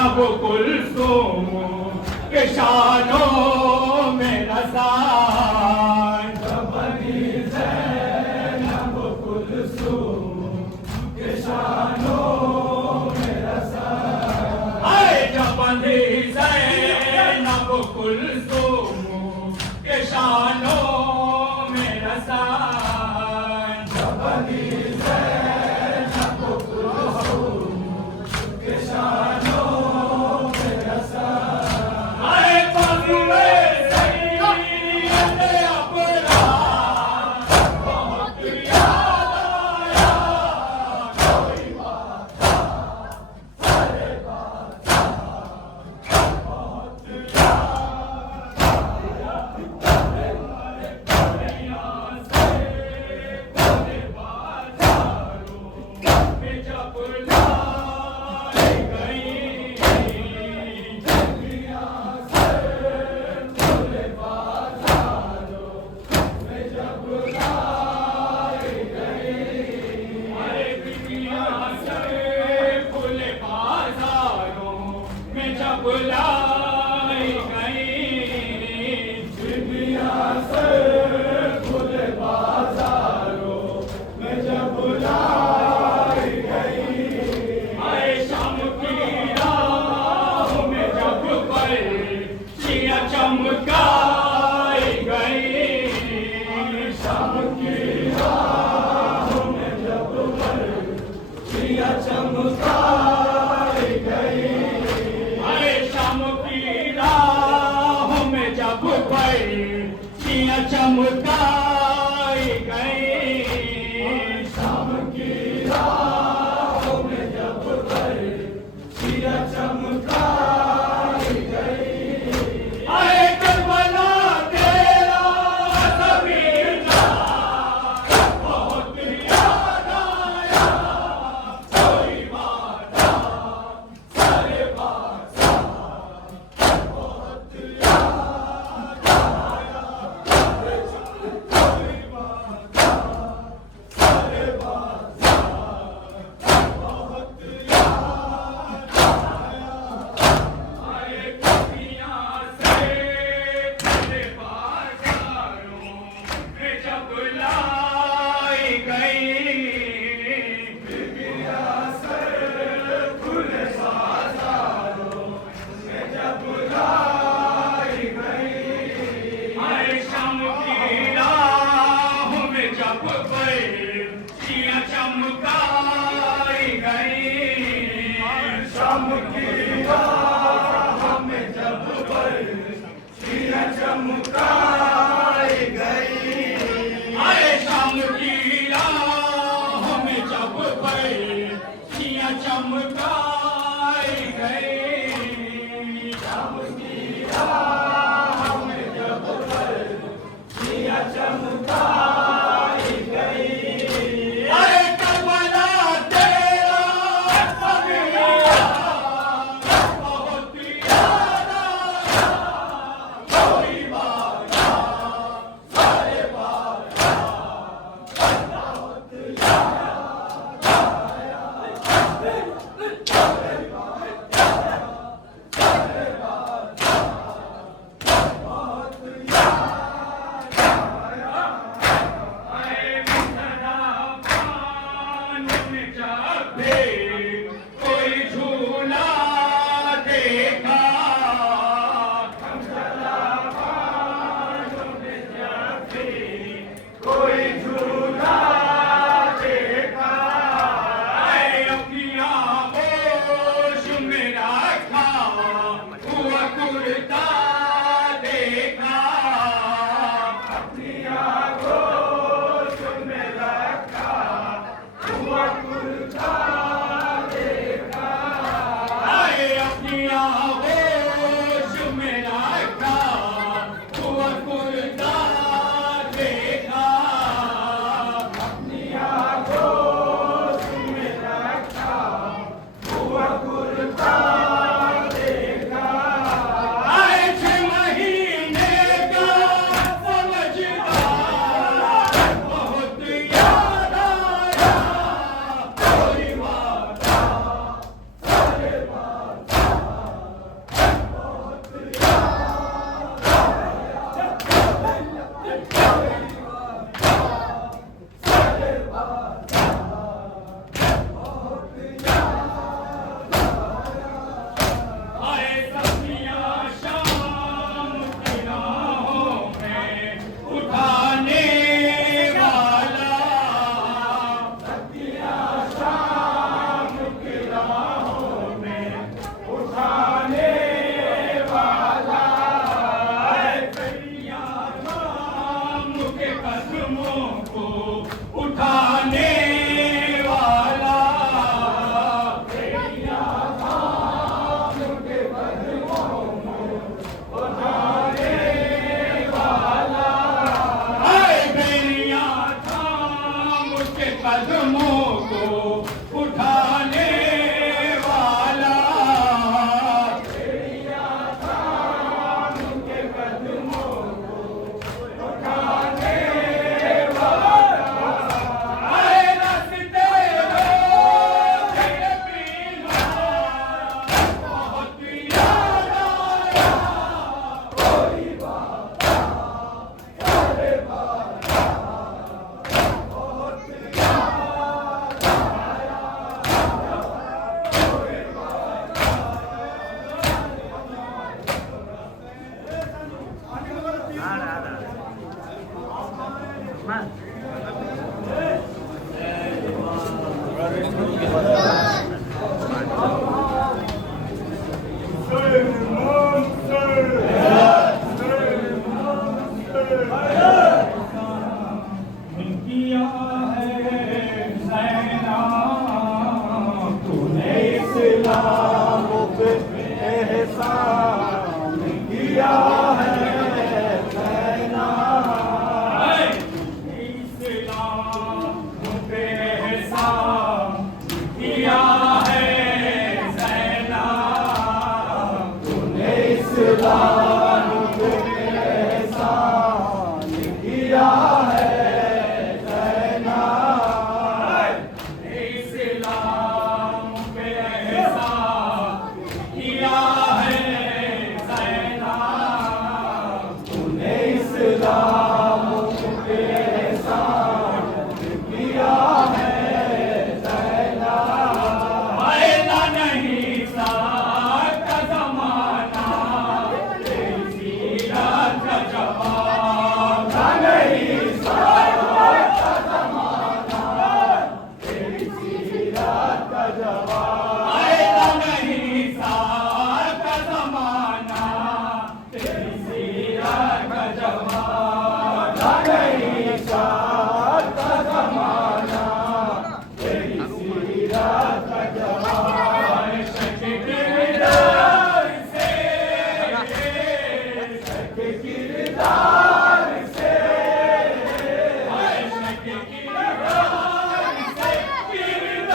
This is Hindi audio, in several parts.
ज़ैनब कुलसूम के शानों में रसाए बनी ज़ैनब कुलसूम के शानों में रसाए जब बनी ज़ैनब कुलसूम के शानों में रसाए जब बनी ज़ैनब कुलसूम के शानों में रसाए पगुए सैयद अपना बहुत याद आया कोई बात सारे बात बहुत याद आया यहाँ से बड़े बाजारों में जब लाई गई यहाँ से बड़े बाजारों में जब लाई गई अरे यहाँ से खुले बाजारों में जब लाई गई यहाँ से खुले बाजारों में जब लाई गई आए शाम की राह में जब पर्चियां चमकाई गई शाम की राह में जब पर्चियां चमकाई गई आए शाम की राह में जब पर्चियां चमकाई गई शाम की राह में जब पर्चियां चमकाई गई आए करबला तेरा ज़मीना बहुत याद आया कोई बात सारे बात बहुत याद आया कोई बात सारे बात बहुत याद आया आए कपियां से खुले बाजारों में जब लाई गई कपियां से खुले बाजारों में जब लाई गई आए शाम की राह में जब पर्चियां चमकाई गई शाम की राह में जब पर्चियां चमकाई गई आए शाम की राह में जब पर्चियां चमकाई गई शाम की राह में जब पर्चियां चमकाई गई अरे करबला तेरा ज़मीना बहुत याद आया कोई बात सारे बात बहुत याद आया सारे बात बहुत याद आया आए मिठना पान में जब कोई झूला देखा मिठना पान में जब कोई झूला देखा आए अखियां होश में रखा हुआ कुर्ता देखा अखियां होश में रखा हुआ कुर्ता देखा आए अखियां होश में रखा हुआ कुर्ता देखा अखियां होश में रखा हुआ कुर्ता देखा आए एहसान किया है सैना इस्लाम पे एहसान किया है सैना तूने इस्लाम पे एहसान किया है सैना इस्लाम पे एहसान किया है सैना तूने इस्लाम पे एहसान किया है सैना आएगा नहीं साथ का ज़माना तेरी सीरत का जमाना नहीं का जवाब आएगा नहीं साथ का ज़माना तेरी सीरत का जमाना नहीं साथ का ज़माना तेरी सीरत का जवाब शक किरदार से के किरदार से शक किरदार से किरदार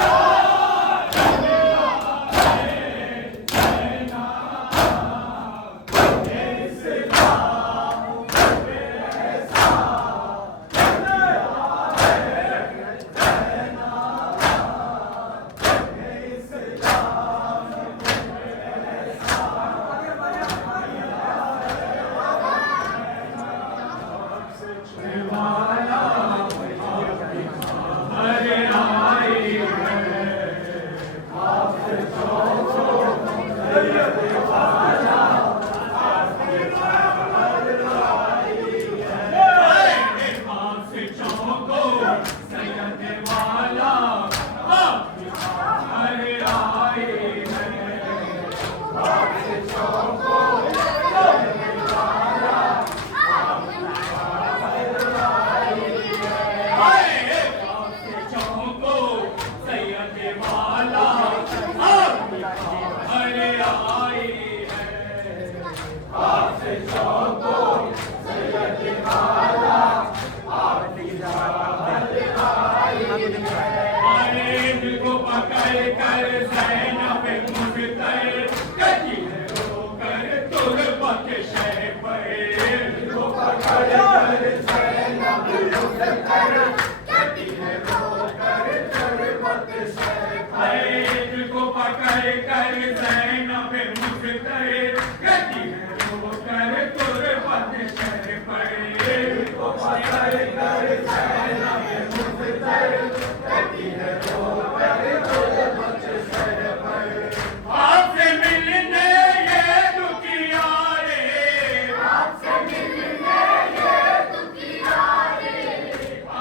आपसे मिलने ये दुखियारे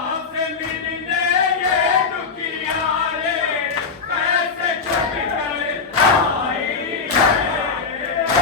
आपसे मिलने ये दुखियारे कैसे छुप कर आई है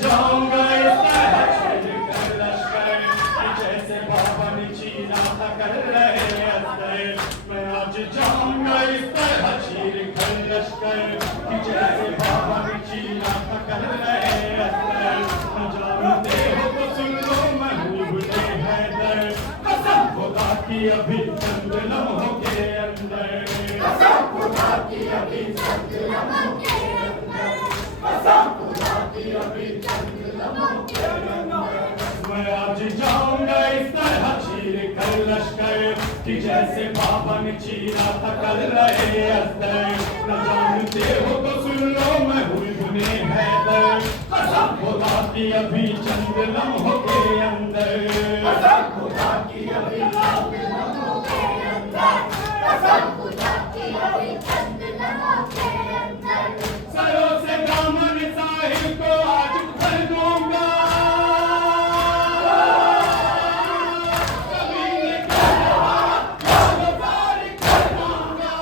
जाऊंगा इस तरह छिड़कर लश्कर जैसे बाबा ने चीना था कर रहे अस्तर। मैं आज जाऊंगा इस तरह छिड़कर लश्कर जैसे बाबा ने चीना था कर रहे अस्तर। न जानते हो तो सुन लो मैं हूँ बुले हैदर, कसम खुदा की अभी चंद लम्हों के अंदर, कसम खुदा की अभी चंद लम्हों के अंदर, कसम खुदा की अभी चंद लम्हों के अंदर। मैं आज जाऊंगा इस तरह चीर कर लश्कर कि जैसे बाबा ने चीरा था कर रहे अस्तर। न जानते हो तो सुन लो मैं हूँ बुने हैदर, कसम खुदा की अभी चंद लम्हों के अंदर, कसम खुदा की अभी चंद लम्हों के अंदर, कसम खुदा की अभी चंद लम्हों के अंदर। सरों से दामन साहिल को आज भर दूंगा, कभी निकलवा यादगार कर दूंगा।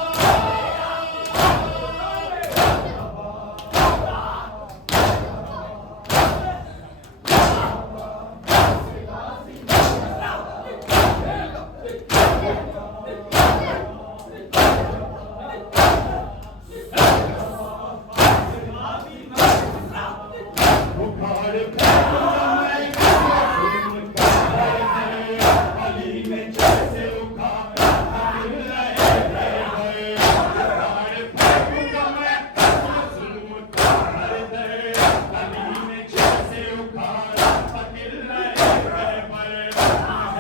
उखाड़ फेंकूंगा मैं अली ने जैसे उखाड़ा था दिल रहे गए। उखाड़ फेंकूंगा मैं जुल्म का हृदय, अली ने जैसे उखाड़ा था दिल रहे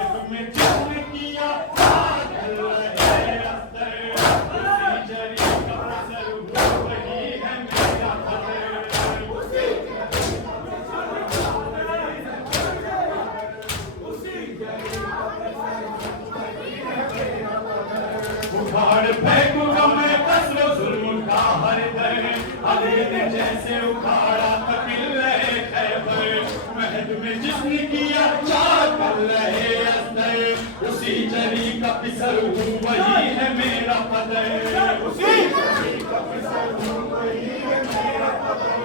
गए। महक में जिसने किया पागल रहे अस्तर, उसी जरी का असर वही है मेरा कदर। उखाड़ फेंकूंगा मैं कसरो जुल्म का हृदय, अली ने जैसे उखाड़ा था किले खैबर। महद में जिसने किया चाक कर रहे अस्तर, उसी जरी का पिसर हूँ वही है मेरा कदर, उसी जरी का पिसर हूँ वही है मेरा कदर।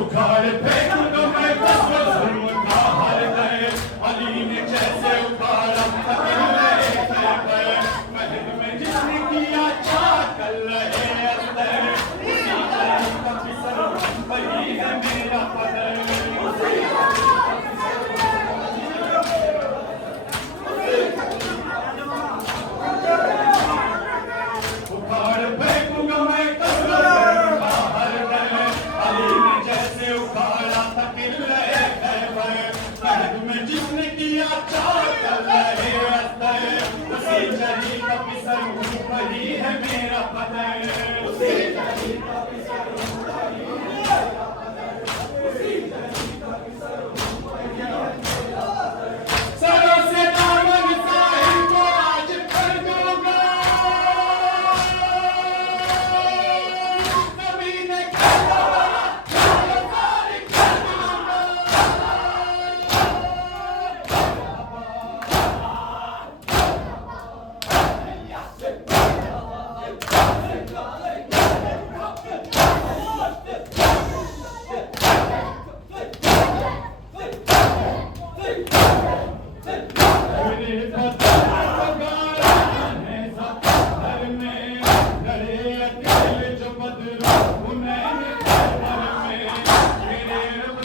उखाड़ फेंकूंगा मैं कसरो जुल्म का हृदय, अली ने जैसे उखाड़ा था किले खैबर। महद में जिसने किया चाक कर रहे अस्तर, उसी जरी का पिसर हूँ वही है मेरा कदर। उखाड़ फेंकूंगा मैं कसरो जुल्म का हृदय, अली ने जैसे उखाड़ा था किले खैबर। महद में जिसने किया चाक कर रहे अस्तर, उसी जरी का पिसर हूँ वही है मेरा कदर, उसी जरी का पिसर हूँ वही है मेरा कदर, उसी जरी का पिसर हूँ वही है मेरा कदर। सरों से दामन साहिल को आज भर दूंगा, कभी न कहलवा यादगार कर दूंगा। मेरे बदन को गाड़ा है सफर में, लड़े अकेले जो बदलू उन्हें खैबर में। मेरे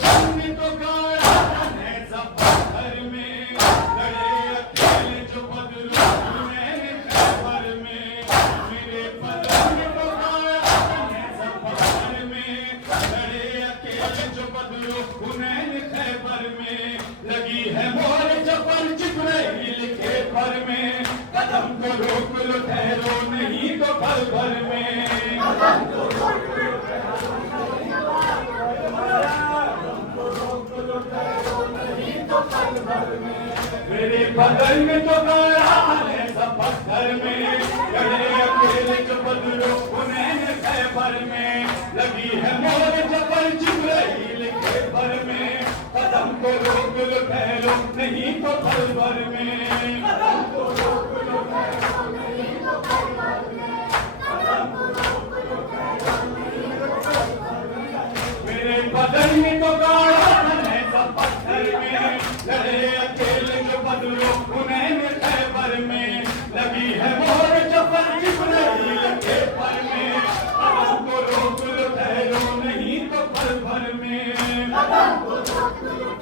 बदन को गाड़ा है सफर में, लड़े अकेले जो बदलू उन्हें खैबर में। मेरे बदन को गाड़ा है सफर में, लड़े अकेले जो बदलू उन्हें खैबर में। लगी है मोर चपल जिब्राइल के पर में, कदम को रोक लो ठहरो नहीं तो पल भर में। मेरे बदन में तो गाड़ा है सब पत्थर में, लड़े अकेले जो बदलो उन्हें खैबर में। लगी है मोर चपल जिब्राइल के पर में, पल भर में कदम को रोक लो ठहरो नहीं तो पल भर में कदम को रोक लो ठहरो नहीं तो पल भर में मेरे बदन में तो गाड़ा है सब पत्थर में लड़े अकेले जो बदलो उन्हें खैबर में लगी है मोर चपल चिपड़ी लगे पर में कदम को रोक लो ठहरो नहीं तो पल भर में कदम को रोक लो